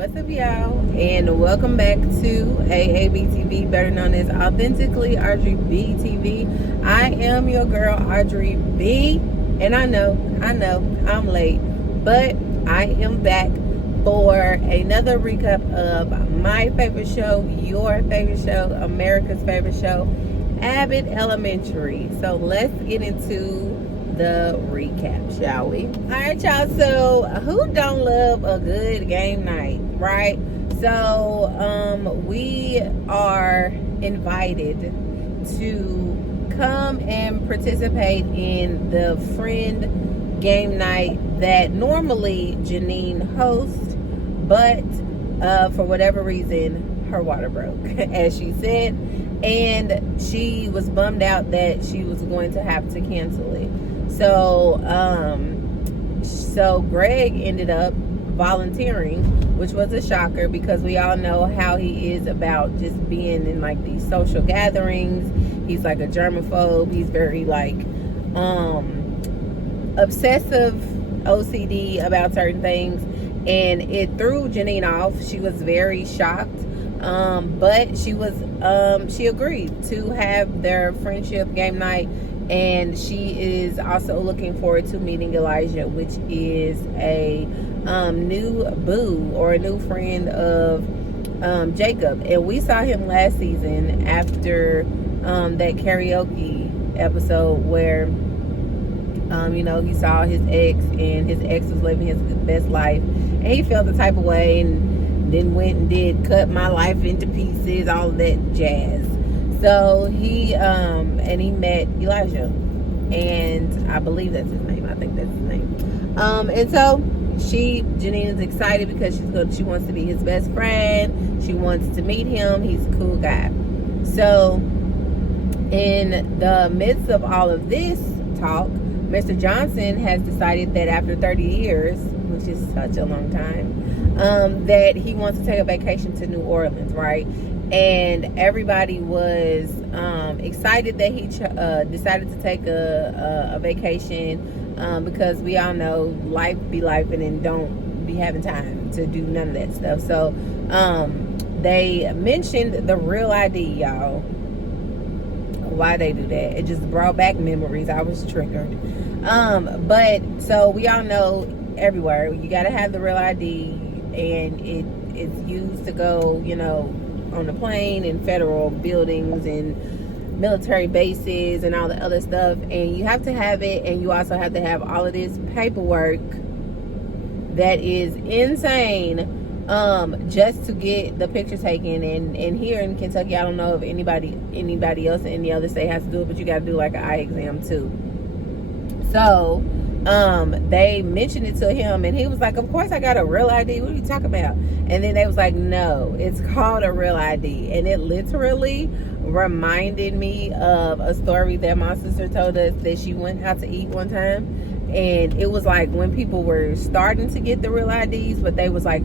What's up, y'all? And welcome back to AABTV, better known as Authentically Audrey B TV. I am your girl, Audrey B. And I know, I'm late, but I am back for another recap of my favorite show, your favorite show, America's favorite show, Abbott Elementary. So let's get into the recap, shall we? All right, y'all. So who don't love a good game night, right? So we are invited to come and participate in the friend game night that normally Janine hosts, but for whatever reason her water broke, as she said, and she was bummed out that she was going to have to cancel it. So Greg ended up volunteering, which was a shocker because we all know how he is about just being in like these social gatherings. He's like a germaphobe. He's very like obsessive OCD about certain things, and it threw Janine off. She was very shocked, but she agreed to have their friendship game night. And she is also looking forward to meeting Elijah, which is a new boo or a new friend of Jacob. And we saw him last season after that karaoke episode where, he saw his ex and his ex was living his best life. And he felt the type of way and then went and did Cut My Life Into Pieces, all of that jazz. So he met Elijah, and I believe that's his name. I think that's his name. And so Janine is excited because she wants to be his best friend. She wants to meet him. He's a cool guy. So in the midst of all of this talk, Mr. Johnson has decided that after 30 years, which is such a long time, that he wants to take a vacation to New Orleans, right? And everybody was excited that he decided to take a vacation because we all know life be life and then don't be having time to do none of that stuff. So they mentioned the real ID, y'all. Why they do that? It just brought back memories. I was triggered. But so we all know everywhere you got to have the real ID, and it's used to go, on the plane and federal buildings and military bases and all the other stuff, and you have to have it, and you also have to have all of this paperwork that is insane just to get the picture taken. And here in Kentucky, I don't know if anybody else in any other state has to do it, but you got to do like an eye exam too. So they mentioned it to him, and he was like, of course I got a real ID, what are you talking about? And then they was like, no, it's called a real ID. And it literally reminded me of a story that my sister told us, that she went out to eat one time, and it was like when people were starting to get the real IDs, but they was like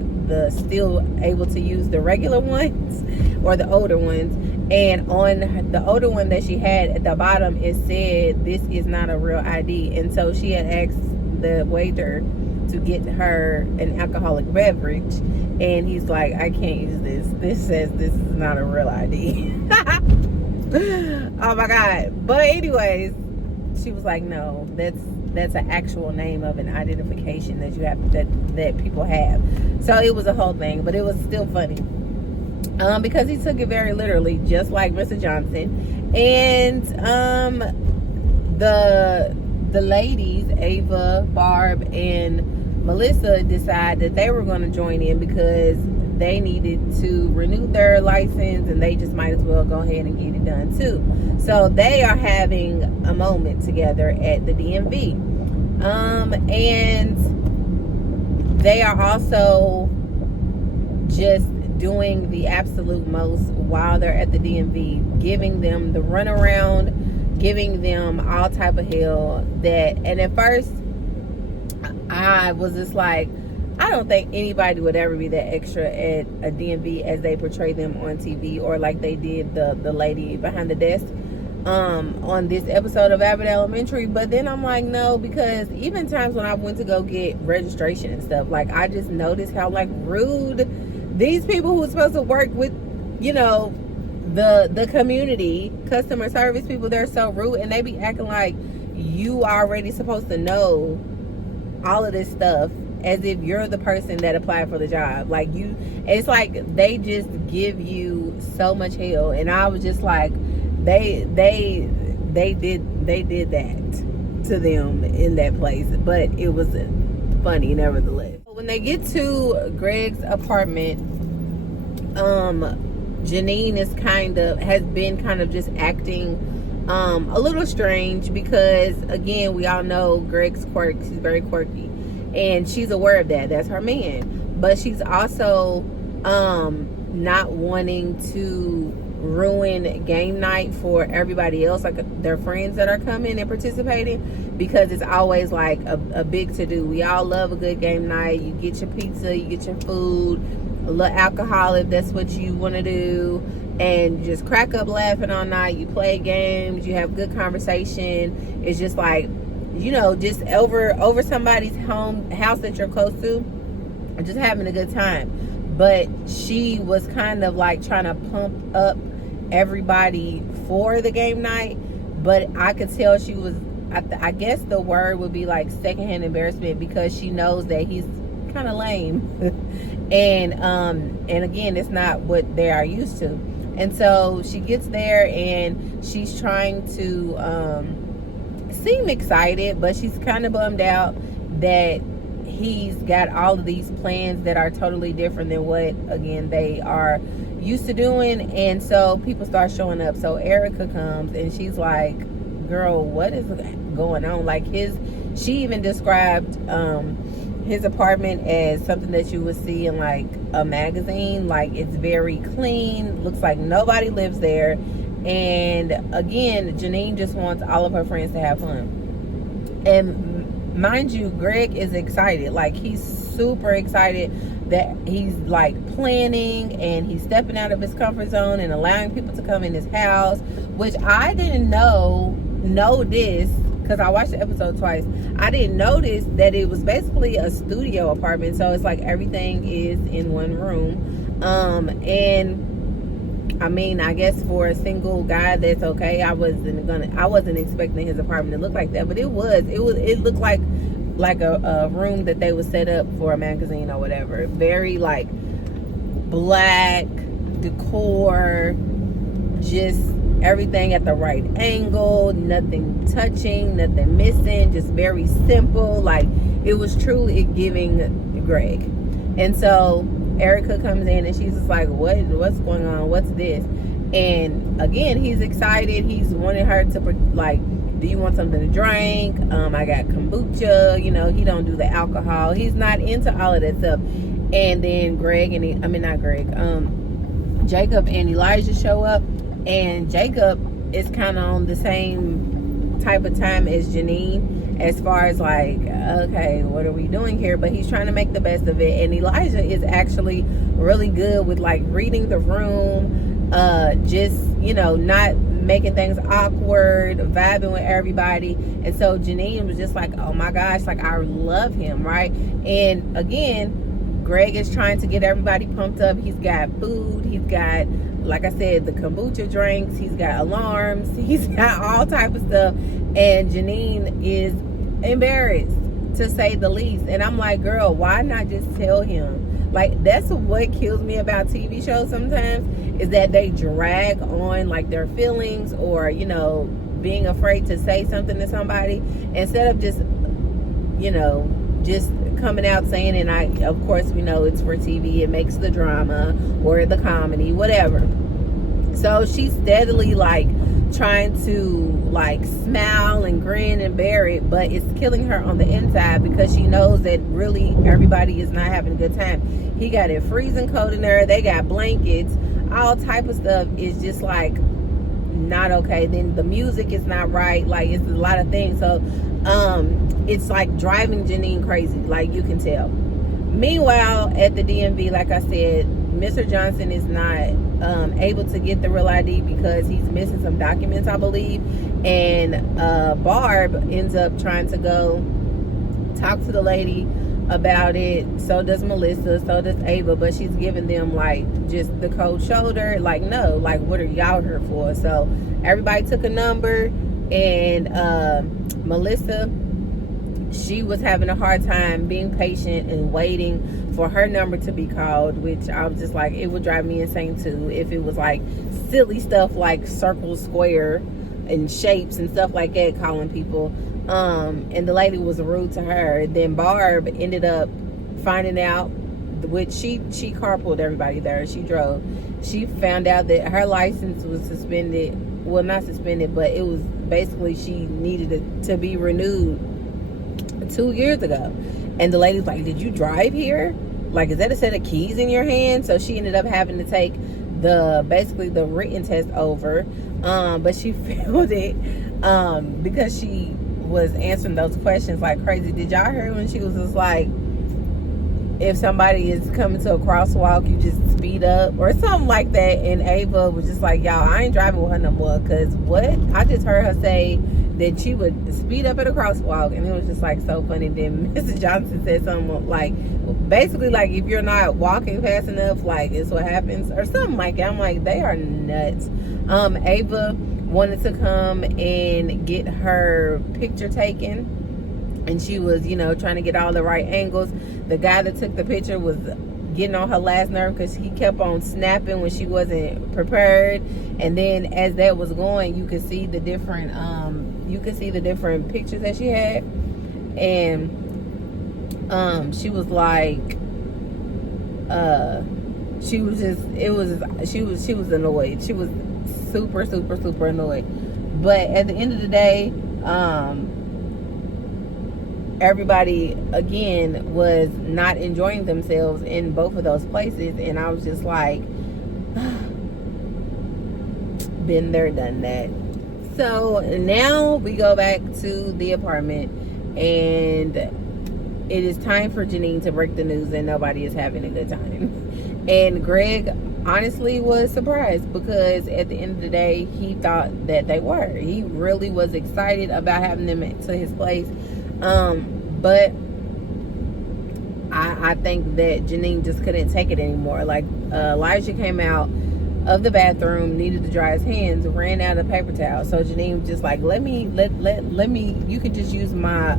still able to use the regular ones or the older ones. And on the older one that she had at the bottom, it said, this is not a real ID. And so she had asked the waiter to get her an alcoholic beverage, and he's like, I can't use this. This says this is not a real ID. Oh my God. But anyways, she was like, no, that's an actual name of an identification that you have, that people have. So it was a whole thing, but it was still funny. Because he took it very literally, just like Mr. Johnson. And the ladies, Ava, Barb, and Melissa, decided that they were going to join in because they needed to renew their license, and they just might as well go ahead and get it done too. So they are having a moment together at the DMV. And they are also just doing the absolute most while they're at the DMV, giving them the runaround, giving them all type of hell. And at first I was just like, I don't think anybody would ever be that extra at a DMV as they portray them on TV, or like they did the lady behind the desk on this episode of Abbott Elementary. But then I'm like, no, because even times when I went to go get registration and stuff, like I just noticed how like rude these people who's supposed to work with, you know, the community, customer service people, they're so rude, and they be acting like you already supposed to know all of this stuff as if you're the person that applied for the job. Like, you, it's like they just give you so much hell. And I was just like, they did that to them in that place, but it was funny nevertheless. When they get to Greg's apartment, Janine has been kind of just acting a little strange, because again, we all know Greg's quirks. He's very quirky, and she's aware of that. That's her man. But she's also not wanting to ruin game night for everybody else, like their friends that are coming and participating, because it's always like a big to-do. We all love a good game night. You get your pizza, you get your food, a little alcohol if that's what you want to do, and you just crack up laughing all night. You play games, you have good conversation. It's just like, you know, just over somebody's house that you're close to, just having a good time. But she was kind of like trying to pump up everybody for the game night, but I could tell she was, I guess the word would be like secondhand embarrassment, because she knows that he's kind of lame. and again, it's not what they are used to. And so she gets there and she's trying to seem excited, but she's kind of bummed out that he's got all of these plans that are totally different than what, again, they are used to doing. And so people start showing up. So Erica comes and she's like, girl, what is going on? Like, she even described his apartment as something that you would see in like a magazine. Like, it's very clean, looks like nobody lives there. And again, Janine just wants all of her friends to have fun. And mind you, Greg is excited. Like, he's super excited that he's like planning and he's stepping out of his comfort zone and allowing people to come in his house, which I didn't know this, because I watched the episode twice. I didn't notice that it was basically a studio apartment, so it's like everything is in one room. And I mean, I guess for a single guy, that's okay. I wasn't expecting his apartment to look like that, but it looked like a room that they would set up for a magazine or whatever. Very like black decor, just everything at the right angle, nothing touching, nothing missing, just very simple. Like, it was truly giving Greg. And so Erica comes in and she's just like, what's going on? What's this? And again, he's excited. He's wanting her to, like, do you want something to drink? I got kombucha. You know, he don't do the alcohol. He's not into all of that stuff. And then Jacob and Elijah show up, and Jacob is kind of on the same type of time as Janine, as far as like, okay, what are we doing here? But he's trying to make the best of it. And Elijah is actually really good with like reading the room, just, you know, not making things awkward, vibing with everybody. And so Janine was just like, oh my gosh, like, I love him, right? And again, Greg is trying to get everybody pumped up. He's got food, he's got, like I said, the kombucha drinks, he's got alarms, he's got all type of stuff. And Janine is embarrassed, to say the least. And I'm like, girl, why not just tell him? Like, that's what kills me about TV shows sometimes, is that they drag on like their feelings, or, you know, being afraid to say something to somebody, instead of just, you know, just coming out saying it. And of course, we know it's for TV. It makes the drama or the comedy, whatever. So she's steadily like trying to like smile and grin and bear it, but it's killing her on the inside, because she knows that really everybody is not having a good time. He got it freezing cold in there. They got blankets, all type of stuff. Is just like not okay. Then the music is not right. Like, it's a lot of things. So it's like driving Janine crazy, like, you can tell. Meanwhile, at the DMV, like I said, Mr. Johnson is not able to get the real ID because he's missing some documents, I believe. And Barb ends up trying to go talk to the lady about it. So does Melissa, so does Ava, but she's giving them like just the cold shoulder, like, no, like, what are y'all here for? So everybody took a number, and Melissa, she was having a hard time being patient and waiting for her number to be called, which I was just like, it would drive me insane too if it was like silly stuff like circle, square, and shapes and stuff like that, calling people. And the lady was rude to her. Then Barb ended up finding out, which she carpooled everybody there. She drove. She found out that her license was suspended. Well, not suspended, but it was basically she needed it to be renewed 2 years ago. And the lady's like, did you drive here? Like, is that a set of keys in your hand? So she ended up having to take basically the written test over. But she failed it because she was answering those questions like crazy. Did y'all hear when she was just like, if somebody is coming to a crosswalk, you just speed up or something like that? And Ava was just like, y'all, I ain't driving with her no more, because what? I just heard her say that she would speed up at a crosswalk, and it was just like so funny. Then Mrs. Johnson said something like, basically like, if you're not walking fast enough, like, it's what happens, or something like that. I'm like, they are nuts. Ava wanted to come and get her picture taken, and she was, you know, trying to get all the right angles. The guy that took the picture was getting on her last nerve because he kept on snapping when she wasn't prepared. And then as that was going, you could see the different pictures that she had. And she was like, she was annoyed. She was super, super, super annoyed. But at the end of the day, everybody again was not enjoying themselves in both of those places, and I was just like, been there, done that. So now we go back to the apartment, and it is time for Janine to break the news that nobody is having a good time. And Greg honestly was surprised, because at the end of the day, he thought that they were. He really was excited about having them to his place. But I think that Janine just couldn't take it anymore. Like, Elijah came out of the bathroom, needed to dry his hands, ran out of paper towel. So Janine was just like, let me, you could just use my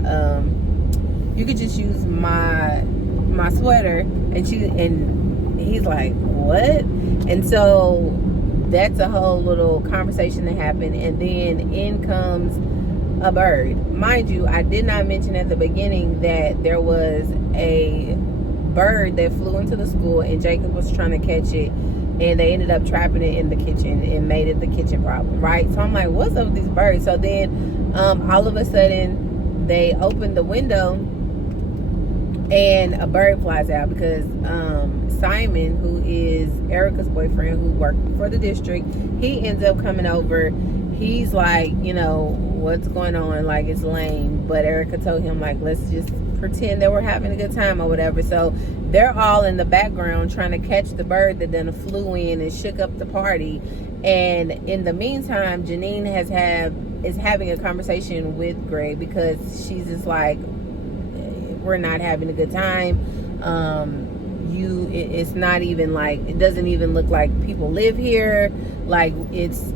sweater. And he's like, what? And so that's a whole little conversation that happened. And then in comes a bird. Mind you, I did not mention at the beginning that there was a bird that flew into the school, and Jacob was trying to catch it, and they ended up trapping it in the kitchen and made it the kitchen problem, right? So I'm like, what's up with these birds? So then all of a sudden they opened the window and a bird flies out, because Simon, who is Erica's boyfriend, who worked for the district, he ends up coming over. He's like, you know, what's going on? Like, it's lame. But Erica told him, like, let's just pretend that we're having a good time or whatever. So they're all in the background trying to catch the bird that then flew in and shook up the party. And in the meantime, Janine is having a conversation with Greg, because she's just like, we're not having a good time. It's not even like, it doesn't even look like people live here. Like, it's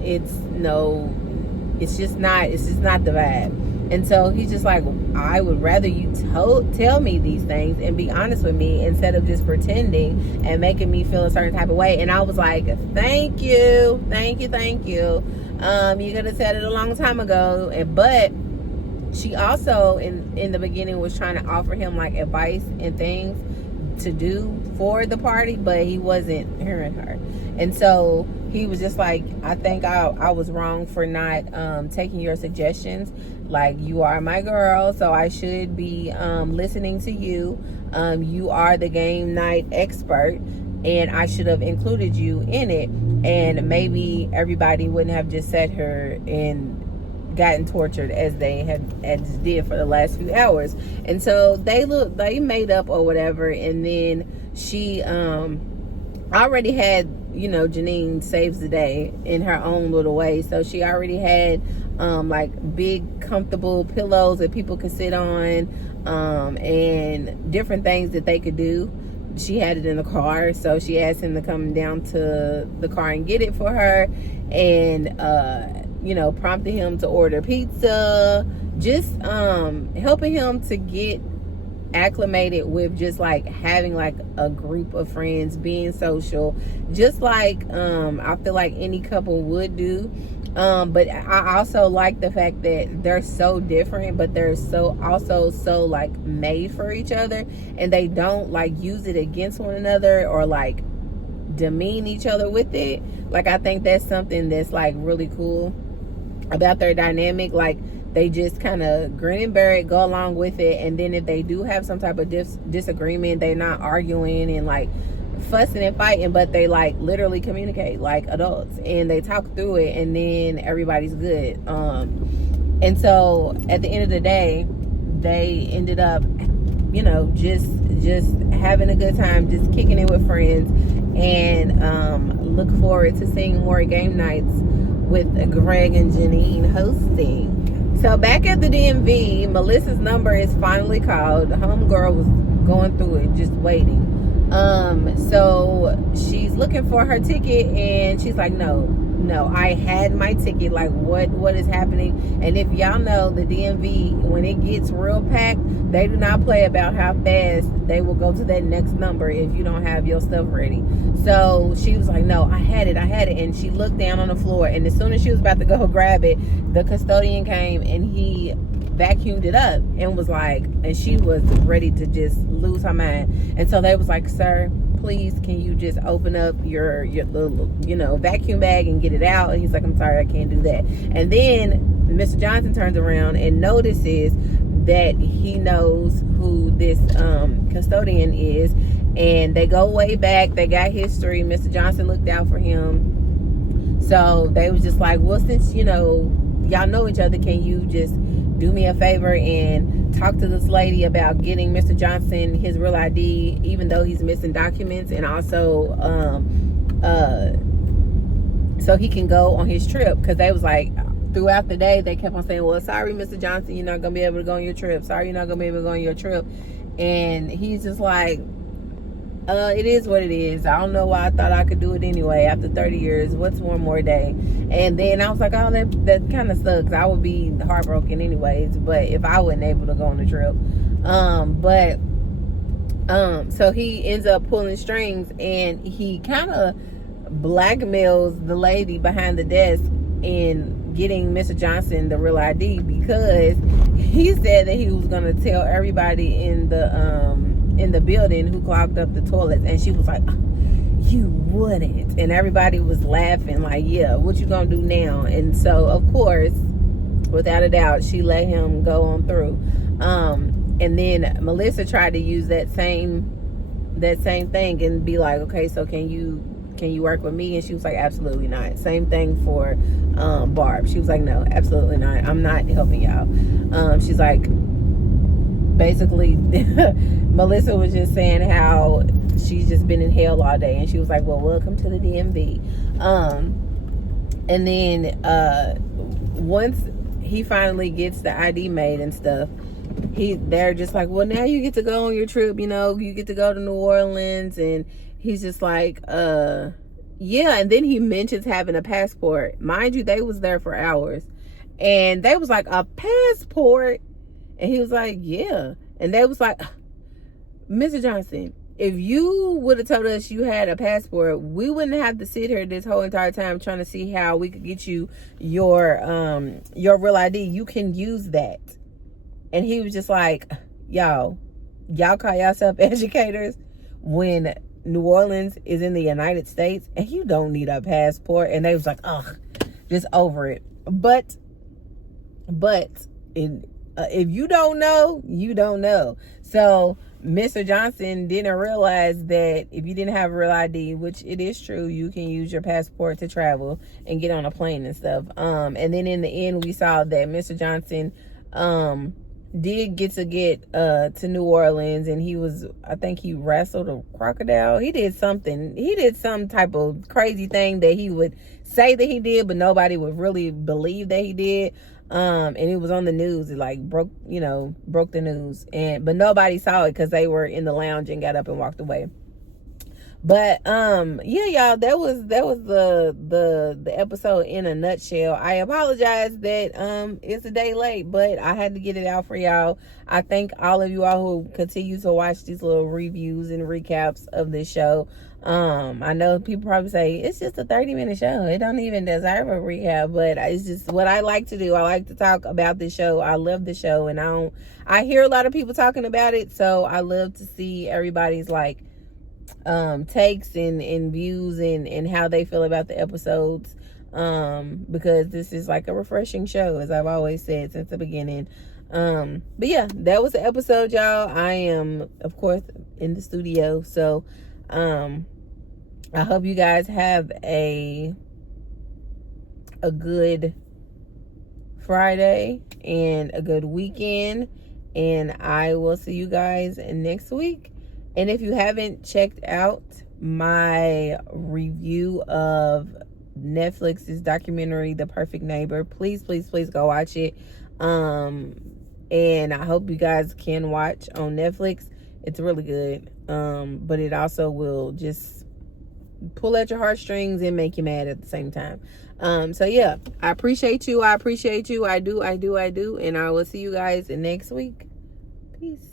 just not the vibe. And so he's just like, I would rather you tell me these things and be honest with me, instead of just pretending and making me feel a certain type of way. And I was like, thank you. You could have said it a long time ago. But she also in the beginning was trying to offer him like advice and things to do for the party, but he wasn't hearing her. And so he was just like, I think I was wrong for not taking your suggestions. Like, you are my girl, so I should be listening to you. You are the game night expert, and I should have included you in it. And maybe everybody wouldn't have just sat here and gotten tortured as they did for the last few hours. And so they made up or whatever. And then she already had, you know, Janine saves the day in her own little way. So she already had like big comfortable pillows that people could sit on. and different things that they could do. She had it in the car, so she asked him to come down to the car and get it for her, and prompted him to order pizza, just helping him to get acclimated with just like having like a group of friends, being social, just like I feel like any couple would do. But I also like the fact that they're so different, but they're so like made for each other, and they don't like use it against one another or like demean each other with it. Like, I think that's something that's like really cool about their dynamic. Like, they just kind of grin and bear it, go along with it, and then if they do have some type of disagreement, they're not arguing and like fussing and fighting, but they like literally communicate like adults, and they talk through it, and then everybody's good. And so at the end of the day, they ended up, just having a good time, just kicking it with friends, and look forward to seeing more game nights with Greg and Janine hosting. So back at the DMV, Melissa's number is finally called. Homegirl was going through it, just waiting. So she's looking for her ticket, and she's like, no, I had my ticket. Like, what is happening? And if y'all know, the DMV, when it gets real packed, they do not play about how fast they will go to that next number if you don't have your stuff ready. So she was like, no, I had it. And she looked down on the floor, and as soon as she was about to go grab it, the custodian came and he vacuumed it up and was like, and she was ready to just lose her mind. And so they was like, sir, please, can you just open up your little, vacuum bag and get it out? And he's like, I'm sorry, I can't do that. And then Mr. Johnson turns around and notices that he knows who this custodian is, and they go way back. They got history. Mr. Johnson looked out for him. So they was just like, well, since y'all know each other, can you just do me a favor and talk to this lady about getting Mr. Johnson his real ID, even though he's missing documents, and also so he can go on his trip? Because they was like, throughout the day, they kept on saying, well, sorry, Mr. Johnson, you're not going to be able to go on your trip. Sorry, you're not going to be able to go on your trip. And he's just like, it is what it is. I don't know why I thought I could do it anyway. After 30 years, what's one more day? And then I was like, oh, that kind of sucks. I would be heartbroken anyways, but if I wasn't able to go on the trip. So he ends up pulling strings, and he kind of blackmails the lady behind the desk in getting Mr. Johnson the real ID, because he said that he was going to tell everybody in the building who clogged up the toilets. And she was like, you wouldn't. And everybody was laughing like, yeah, what you gonna do now? And so of course, without a doubt, she let him go on through. And then Melissa tried to use that same thing and be like, okay, so can you work with me? And she was like, absolutely not. Same thing for Barb. She was like, no, absolutely not. I'm not helping y'all. She's like, basically, Melissa was just saying how she's just been in hell all day, and she was like, well, welcome to the DMV. And then once he finally gets the ID made and stuff, they're just like, well, now you get to go on your trip, you get to go to New Orleans. And he's just like, yeah. And then he mentions having a passport. Mind you, they was there for hours, and they was like, a passport? And he was like, yeah. And they was like, Mr. Johnson, if you would have told us you had a passport, we wouldn't have to sit here this whole entire time trying to see how we could get you your real ID. You can use that. And he was just like, y'all call yourself educators when New Orleans is in the United States and you don't need a passport. And they was like, ugh, just over it. But if you don't know, you don't know. So Mr. Johnson didn't realize that if you didn't have a real ID, which it is true, you can use your passport to travel and get on a plane and stuff. And then in the end, we saw that Mr. Johnson did get to New Orleans, and I think he wrestled a crocodile. He did some type of crazy thing that he would say that he did, but nobody would really believe that he did. And it was on the news. It like broke the news, but nobody saw it because they were in the lounge and got up and walked away. But yeah, y'all, that was the episode in a nutshell. I apologize that it's a day late, but I had to get it out for y'all. I thank all of you all who continue to watch these little reviews and recaps of this show. I know people probably say it's just a 30-minute show, it don't even deserve a recap, but it's just what I like to do. I like to talk about this show. I love the show, and I hear a lot of people talking about it, so I love to see everybody's like takes and views and how they feel about the episodes, because this is like a refreshing show, as I've always said since the beginning. But yeah, that was the episode, y'all. I am, of course, in the studio, so I hope you guys have a good Friday and a good weekend, and I will see you guys next week. And if you haven't checked out my review of Netflix's documentary, The Perfect Neighbor, please go watch it. And I hope you guys can watch on Netflix. It's really good. But it also will just pull at your heartstrings and make you mad at the same time. So yeah, I appreciate you. I do. And I will see you guys next week. Peace.